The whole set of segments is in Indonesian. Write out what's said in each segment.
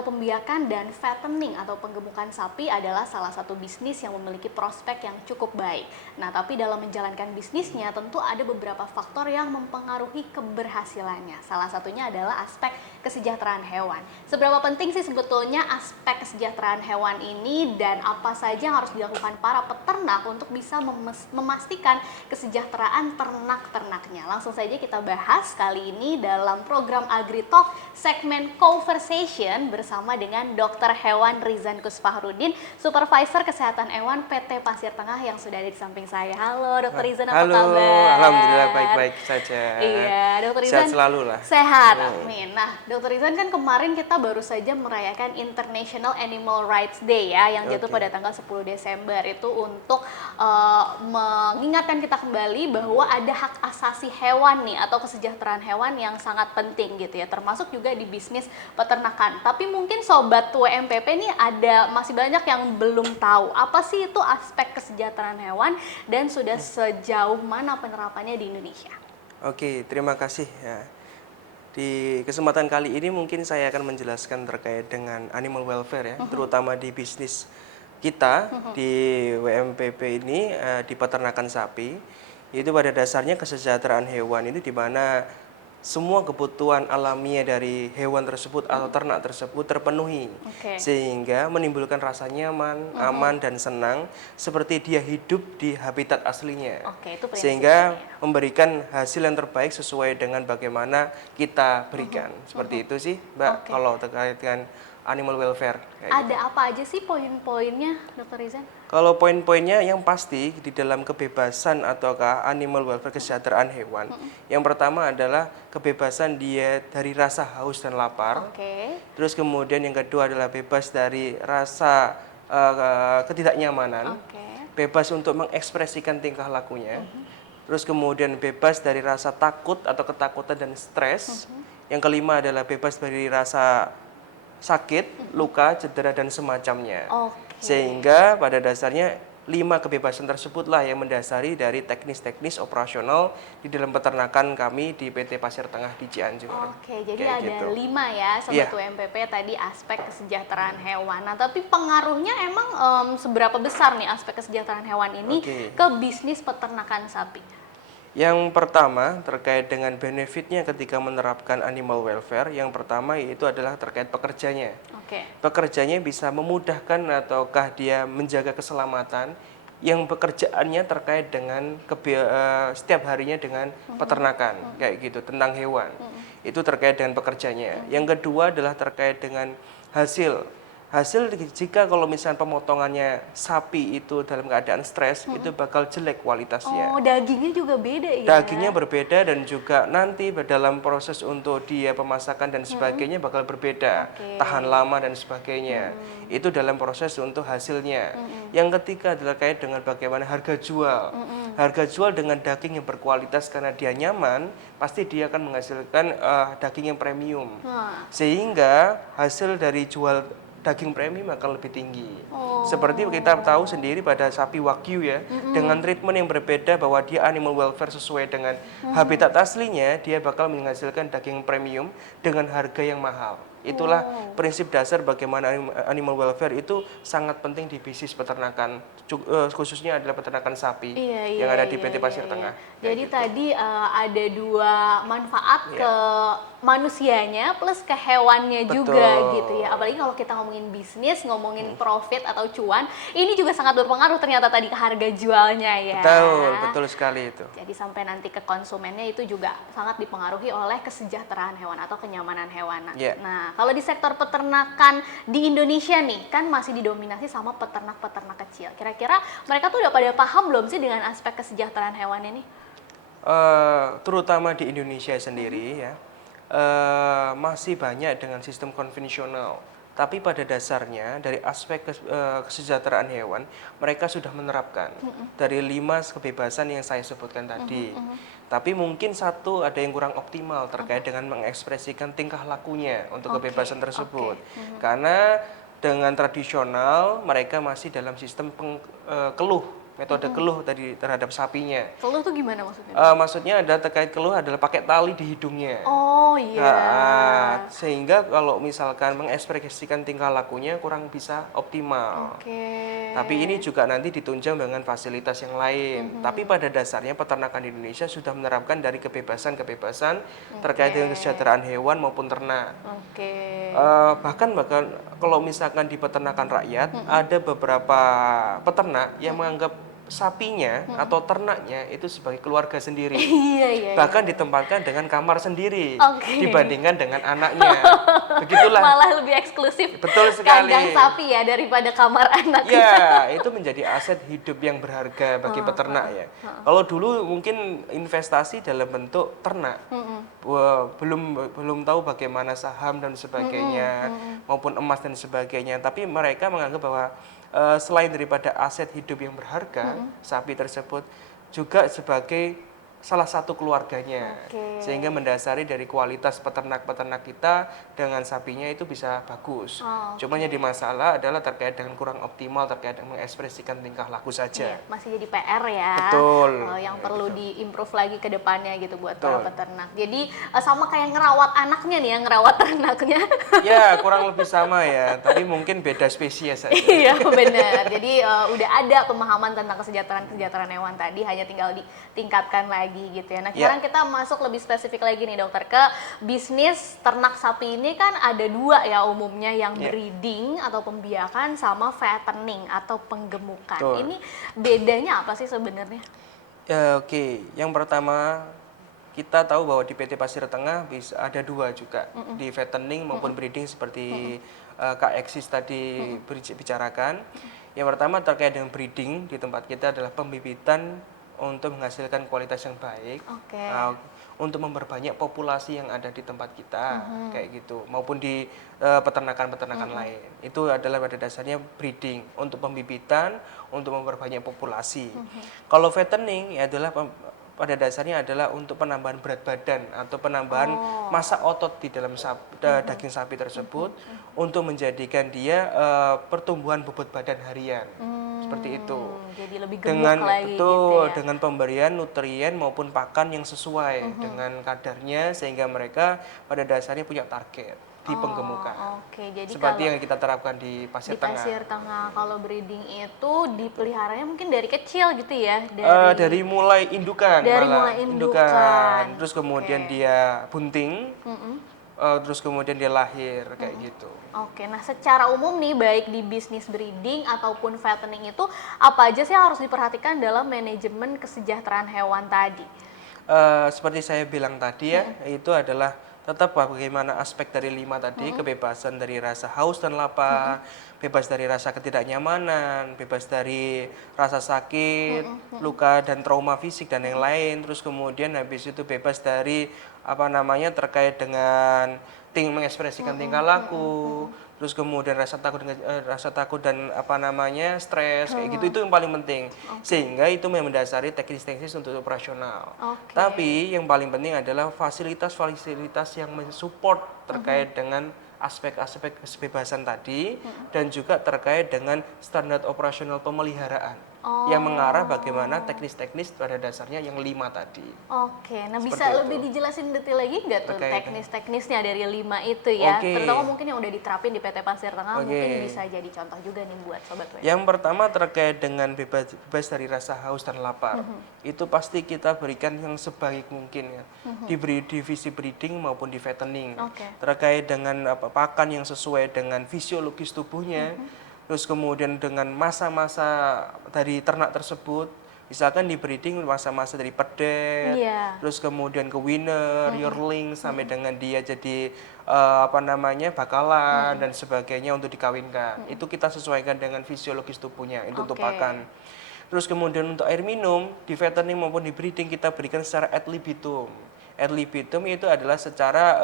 atau pembiakan dan fattening atau penggemukan sapi adalah salah satu bisnis yang memiliki prospek yang cukup baik. Nah, tapi dalam menjalankan bisnisnya tentu ada beberapa faktor yang mempengaruhi keberhasilannya. Salah satunya adalah aspek kesejahteraan hewan. Seberapa penting sih sebetulnya aspek kesejahteraan hewan ini dan apa saja yang harus dilakukan para peternak untuk bisa memastikan kesejahteraan ternak-ternaknya? Langsung saja kita bahas kali ini dalam program AgriTalk segmen Conversation bersama dengan Dr. Hewan Rizan Kuspahrudin, Supervisor Kesehatan Hewan PT Pasir Tengah yang sudah ada di samping saya. Halo Dr. Rizan, apa kabar? Halo, alhamdulillah baik-baik saja. Iya, Dr. Rizan. Sehat selalu lah. Sehat, amin. Nah, Dr. Rizan, kan kemarin kita baru saja merayakan International Animal Rights Day ya, yang jatuh pada tanggal 10 Desember itu untuk mengingatkan kita kembali bahwa ada hak asasi hewan nih atau kesejahteraan hewan yang sangat penting gitu ya, termasuk juga di bisnis peternakan. Tapi mungkin sobat WMPP nih masih banyak yang belum tahu apa sih itu aspek kesejahteraan hewan dan sudah sejauh mana penerapannya di Indonesia. Oke, terima kasih ya. Di kesempatan kali ini mungkin saya akan menjelaskan terkait dengan animal welfare ya, terutama di bisnis kita di WMPP ini di peternakan sapi. Itu pada dasarnya kesejahteraan hewan itu di mana semua kebutuhan alamiah dari hewan tersebut atau ternak tersebut terpenuhi, sehingga menimbulkan rasa nyaman, aman dan senang seperti dia hidup di habitat aslinya, sehingga memberikan hasil yang terbaik sesuai dengan bagaimana kita berikan. Seperti itu sih Mbak, kalau terkait dengan animal welfare. Ada apa aja sih poin-poinnya, Dr. Rizan? Kalau poin-poinnya yang pasti di dalam kebebasan ataukah animal welfare kesejahteraan hewan, yang pertama adalah kebebasan dia dari rasa haus dan lapar. Terus kemudian yang kedua adalah bebas dari rasa ketidaknyamanan, bebas untuk mengekspresikan tingkah lakunya. Terus kemudian bebas dari rasa takut atau ketakutan dan stres. Yang kelima adalah bebas dari rasa sakit, luka, cedera dan semacamnya. Sehingga pada dasarnya 5 kebebasan tersebutlah yang mendasari dari teknis-teknis operasional di dalam peternakan kami di PT Pasir Tengah di Cianjur. Jadi ada 5 ya Sobat WMPP tadi aspek kesejahteraan hewan. Nah, tapi pengaruhnya emang seberapa besar nih aspek kesejahteraan hewan ini ke bisnis peternakan sapi? Yang pertama terkait dengan benefitnya ketika menerapkan animal welfare, yang pertama yaitu adalah terkait pekerjanya. Pekerjanya bisa memudahkan ataukah dia menjaga keselamatan yang pekerjaannya terkait dengan setiap harinya dengan peternakan, kayak gitu, tentang hewan. Itu terkait dengan pekerjanya. Yang kedua adalah terkait dengan hasil jika kalau misalnya pemotongannya sapi itu dalam keadaan stres, itu bakal jelek kualitasnya. Dagingnya juga beda ya? Dagingnya berbeda dan juga nanti dalam proses untuk dia pemasakan dan sebagainya bakal berbeda, tahan lama dan sebagainya. Itu dalam proses untuk hasilnya. Yang ketiga adalah terkait dengan bagaimana harga jual. Harga jual dengan daging yang berkualitas karena dia nyaman, pasti dia akan menghasilkan daging yang premium. Sehingga hasil dari jual daging premium akan lebih tinggi. Seperti kita tahu sendiri pada sapi Wagyu ya, dengan treatment yang berbeda bahwa dia animal welfare sesuai dengan habitat aslinya, dia bakal menghasilkan daging premium dengan harga yang mahal. Itulah prinsip dasar bagaimana animal welfare itu sangat penting di bisnis peternakan, khususnya adalah peternakan sapi yang ada di PT Pasir Tengah. Jadi tadi ada 2 manfaat ke manusianya plus ke hewannya juga gitu ya. Apalagi kalau kita ngomongin bisnis, ngomongin profit atau cuan, ini juga sangat berpengaruh ternyata tadi ke harga jualnya ya. Betul sekali itu. Jadi sampai nanti ke konsumennya itu juga sangat dipengaruhi oleh kesejahteraan hewan atau kenyamanan hewan. Nah, kalau di sektor peternakan di Indonesia nih, kan masih didominasi sama peternak-peternak kecil. Kira-kira mereka tuh udah pada paham belum sih dengan aspek kesejahteraan hewan ini? Terutama di Indonesia sendiri ya, masih banyak dengan sistem konvensional. Tapi pada dasarnya dari aspek kesejahteraan hewan, mereka sudah menerapkan dari 5 kebebasan yang saya sebutkan tadi. Tapi mungkin satu ada yang kurang optimal terkait dengan mengekspresikan tingkah lakunya untuk kebebasan tersebut. Karena dengan tradisional mereka masih dalam sistem keluh metode keluh tadi terhadap sapinya. Keluh tuh gimana maksudnya? Maksudnya ada terkait keluh adalah pakai tali di hidungnya. Oh iya. Sehingga kalau misalkan mengekspresikan tingkah lakunya kurang bisa optimal. Oke. Tapi ini juga nanti ditunjang dengan fasilitas yang lain. Tapi pada dasarnya peternakan di Indonesia sudah menerapkan dari kebebasan-kebebasan terkait dengan kesejahteraan hewan maupun ternak. Oke. Bahkan kalau misalkan di peternakan rakyat ada beberapa peternak yang menganggap sapinya atau ternaknya itu sebagai keluarga sendiri. Iya. Bahkan ditempatkan dengan kamar sendiri dibandingkan dengan anaknya. Begitulah. Malah lebih eksklusif. Betul sekali. Kandang sapi ya daripada kamar anak. Ya, itu menjadi aset hidup yang berharga bagi peternak ya. Kalau dulu mungkin investasi dalam bentuk ternak, belum tahu bagaimana saham dan sebagainya, maupun emas dan sebagainya. Tapi mereka menganggap bahwa selain daripada aset hidup yang berharga, sapi tersebut juga sebagai salah satu keluarganya, sehingga mendasari dari kualitas peternak-peternak kita dengan sapinya itu bisa bagus. Cuma yang di masalah adalah terkait dengan kurang optimal terkait dengan mengekspresikan tingkah laku saja. Iya, masih jadi PR ya. Betul. Yang perlu diimprove lagi ke depannya gitu buat para peternak. Jadi sama kayak ngerawat anaknya nih ya, ngerawat ternaknya. Ya, kurang lebih sama ya, tapi mungkin beda spesies saja. Iya benar. Jadi udah ada pemahaman tentang kesejahteraan hewan tadi, hanya tinggal ditingkatkan lagi gitu ya. Nah sekarang kita masuk lebih spesifik lagi nih dokter ke bisnis ternak sapi ini kan ada dua ya umumnya, yang breeding atau pembiakan sama fattening atau penggemukan. Ini bedanya apa sih sebenarnya? Oke, yang pertama kita tahu bahwa di PT Pasir Tengah bisa ada dua juga, di fattening maupun breeding seperti Kak Eksis tadi bicarakan. Yang pertama terkait dengan breeding di tempat kita adalah pembibitan untuk menghasilkan kualitas yang baik, untuk memperbanyak populasi yang ada di tempat kita, kayak gitu, maupun di peternakan-peternakan lain. Itu adalah pada dasarnya breeding untuk pembibitan, untuk memperbanyak populasi. Kalau fattening adalah pada dasarnya adalah untuk penambahan berat badan atau penambahan massa otot di dalam daging sapi tersebut untuk menjadikan dia pertumbuhan bobot badan harian. Seperti itu. Jadi lebih gemuk lagi gitu ya. Dengan pemberian nutrien maupun pakan yang sesuai dengan kadarnya, sehingga mereka pada dasarnya punya target di penggemukan. Jadi seperti yang kita terapkan di Pasir Tengah. Di Pasir Tengah kalau breeding itu dipeliharanya mungkin dari kecil gitu ya? Dari mulai indukan. Terus kemudian dia bunting. Terus kemudian dia lahir kayak gitu. Nah secara umum nih baik di bisnis breeding ataupun fattening itu apa aja sih yang harus diperhatikan dalam manajemen kesejahteraan hewan tadi? Seperti saya bilang tadi ya, itu adalah tetap bagaimana aspek dari 5 tadi, kebebasan dari rasa haus dan lapar, bebas dari rasa ketidaknyamanan, bebas dari rasa sakit, luka dan trauma fisik dan yang lain. Terus kemudian habis itu bebas dari terkait dengan mengekspresikan tingkah laku, terus kemudian rasa takut dan stres kayak gitu, itu yang paling penting. Sehingga itu mendasari teknis-teknis untuk operasional. Tapi yang paling penting adalah fasilitas-fasilitas yang mensupport terkait dengan aspek-aspek kebebasan tadi dan juga terkait dengan standar operasional pemeliharaan yang mengarah bagaimana teknis-teknis pada dasarnya yang 5 tadi. Nah bisa lebih dijelasin detail lagi nggak tuh teknis-teknisnya dari 5 itu ya? Terutama mungkin yang udah diterapin di PT Pasir Tengah, mungkin bisa jadi contoh juga nih buat Sobat Web. Yang pertama terkait dengan bebas dari rasa haus dan lapar. Itu pasti kita berikan yang sebaik mungkin ya. Di divisi breeding maupun di fattening. Terkait dengan pakan yang sesuai dengan fisiologis tubuhnya. Terus kemudian dengan masa-masa dari ternak tersebut, misalkan di breeding masa-masa dari pedet, terus kemudian ke winner, yearling, sampai dengan dia jadi bakalan dan sebagainya untuk dikawinkan. Itu kita sesuaikan dengan fisiologis tubuhnya itu untuk pakan. Terus kemudian untuk air minum di fattening maupun di breeding kita berikan secara ad libitum. Ad libitum itu adalah secara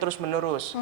terus menerus.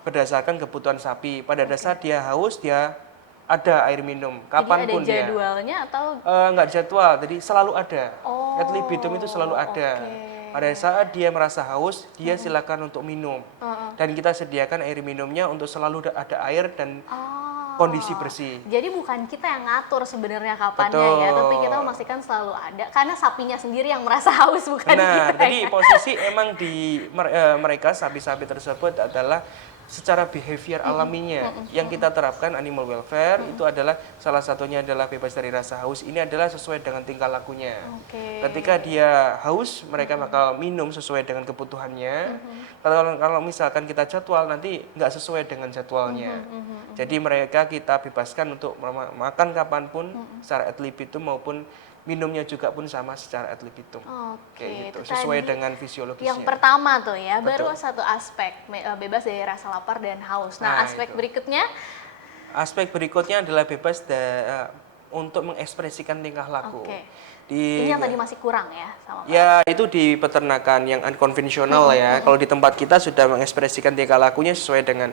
Berdasarkan kebutuhan sapi. Pada dasar dia haus, dia ada air minum kapanpun dia. Jadi ada jadwalnya atau? Nggak jadwal, jadi selalu ada. Ad libitum itu selalu ada. Pada saat dia merasa haus, dia silakan untuk minum. Dan kita sediakan air minumnya untuk selalu ada air dan kondisi bersih. Jadi bukan kita yang ngatur sebenarnya kapannya Betul. ya, tapi kita memastikan selalu ada karena sapinya sendiri yang merasa haus bukan Benar, kita. jadi Ya? posisi emang di mereka sapi-sapi tersebut adalah secara behavior alaminya yang kita terapkan animal welfare itu adalah salah satunya adalah bebas dari rasa haus. Ini adalah sesuai dengan tingkah lakunya. Oke. Ketika dia haus, mereka bakal minum sesuai dengan kebutuhannya. Kalau misalkan kita jadwal nanti nggak sesuai dengan jadwalnya. Jadi mereka kita bebaskan untuk makan kapanpun secara ad libitum maupun minumnya juga pun sama secara ad libitum. Kayak gitu, itu sesuai tadi dengan fisiologisnya. yang pertama tuh ya, baru Betul. satu aspek bebas dari rasa lapar dan haus. Nah, Nah, aspek itu. berikutnya Aspek berikutnya adalah bebas untuk mengekspresikan tingkah laku. Oke. Di ini yang tadi masih kurang ya sama Pak. Ya, itu di peternakan yang unkonvensional ya. Kalau di tempat kita sudah mengekspresikan tingkah lakunya sesuai dengan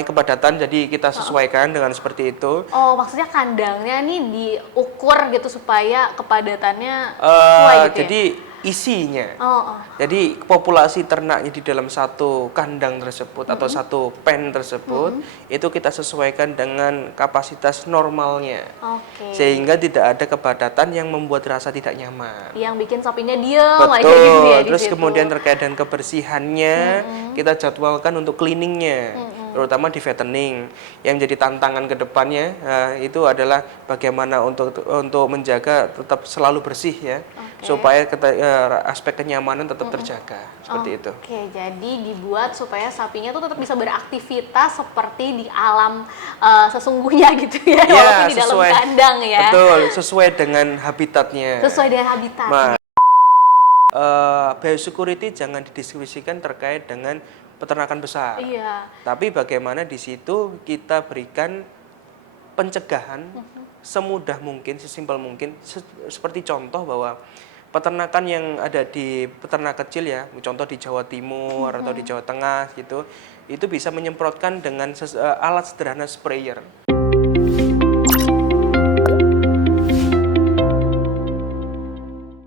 kepadatan, jadi kita sesuaikan dengan seperti itu. Oh, maksudnya kandangnya nih diukur gitu supaya kepadatannya sesuai gitu Jadi ya? isinya. Oh. Jadi populasi ternaknya di dalam satu kandang tersebut atau satu pen tersebut itu kita sesuaikan dengan kapasitas normalnya. Oke. Sehingga tidak ada kepadatan yang membuat rasa tidak nyaman. Yang bikin sapinya diem aja Betul. gitu ya di Terus situ. kemudian terkait dengan kebersihannya kita jadwalkan untuk cleaningnya, terutama di fattening. Yang jadi tantangan ke depannya itu adalah bagaimana untuk menjaga tetap selalu bersih ya, supaya aspek kenyamanan tetap terjaga seperti itu. Oke, jadi dibuat supaya sapinya tuh tetap bisa beraktivitas seperti di alam sesungguhnya gitu ya, walaupun di dalam kandang ya. Betul, sesuai dengan habitatnya. Sesuai dengan habitat. Biosecurity jangan didiskusikan terkait dengan peternakan besar. Iya. Tapi bagaimana di situ kita berikan pencegahan semudah mungkin, sesimpel mungkin. Seperti contoh bahwa peternakan yang ada di peternak kecil ya, contoh di Jawa Timur atau di Jawa Tengah gitu, itu bisa menyemprotkan dengan alat sederhana sprayer.